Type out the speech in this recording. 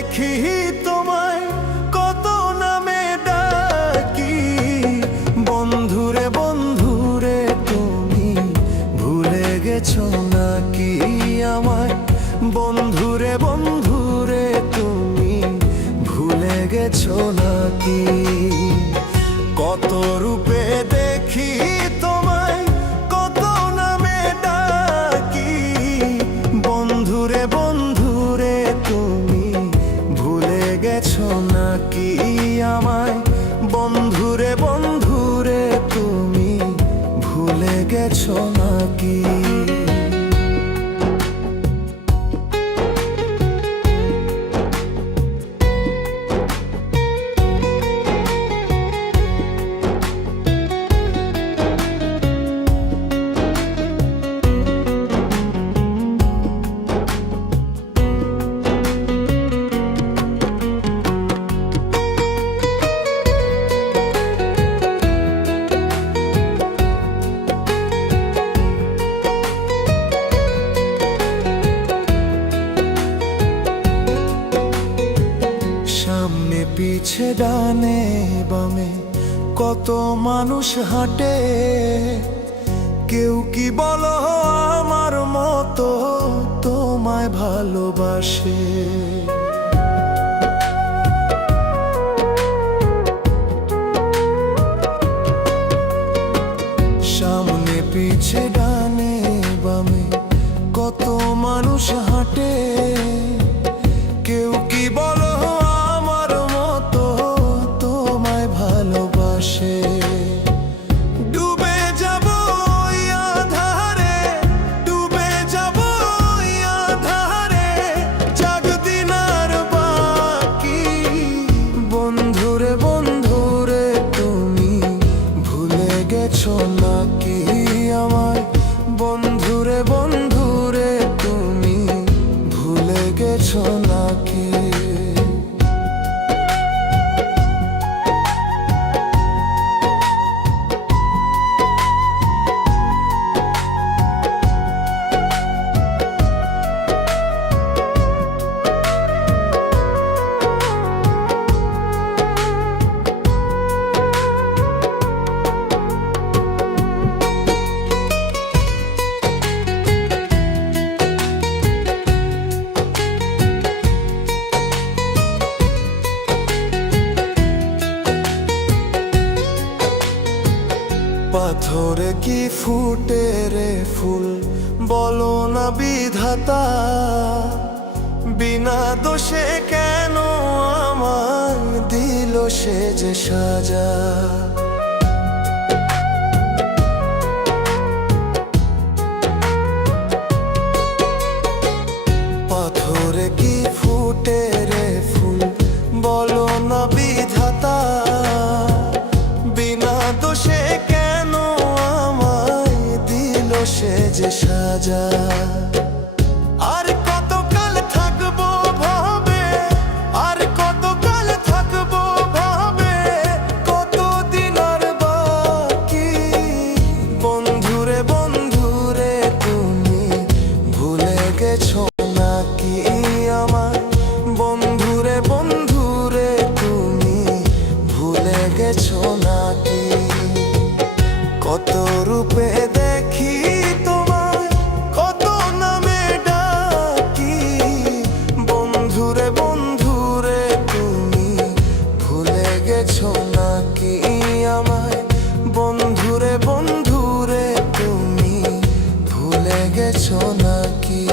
দেখি তোমায় কত নামে ডাকি, বন্ধুরে বন্ধুরে তুমি ভুলে গেছো নাকি আমায়, বন্ধুরে বন্ধুরে তুমি ভুলে গেছো নাকি। কত রূপে দেখি তোমায় কত নামে ডাকি, বন্ধুরে বন্ধুরে তুমি ভুলে গেছো নাকি আমায়, বন্ধুরে বন্ধুরে তুমি ভুলে গেছো নাকি। সামনে পিছে ডানে বামে কত মানুষ হাঁটে, কেউ কি বলো আমার মতো তোমায় ভালোবাসে। সামনে পিছে ডানে বামে কত মানুষ হাঁটে, কেউ কি বলো ডুবে যাব আধারে, ডুবে যাব আধারে, জাগদিন আর বাকি, বন্ধুরে বন্ধুরে তুমি ভুলে গেছো নাকি আমায়, বন্ধুরে বন্ধুরে তুমি ভুলে গেছো নাকি। পাথরে কি ফুটে রে ফুল বলো না বিধাতা, বিনা দোষে কেন আমায় দিল সে যে সাজা। পাথরে কি ফুটে রে ফুল বলো না বিধাতা, বিনা দোষে সে যে সাজা। আর কতকাল থাকবো ভাবে, আর কতকাল থাকবো ভাবে, কতদিন আর বাকি, বন্ধুরে বন্ধুরে তুমি ভুলে গেছো নাকি আমায়, বন্ধুরে বন্ধুরে তুমি ভুলে গেছো নাকি। কত রূপে দেখি তোমায় কত নামে ডাকি, বন্ধুরে বন্ধুরে তুমি ভুলে গেছো নাকি আমায়, বন্ধুরে বন্ধুরে তুমি ভুলে গেছো নাকি।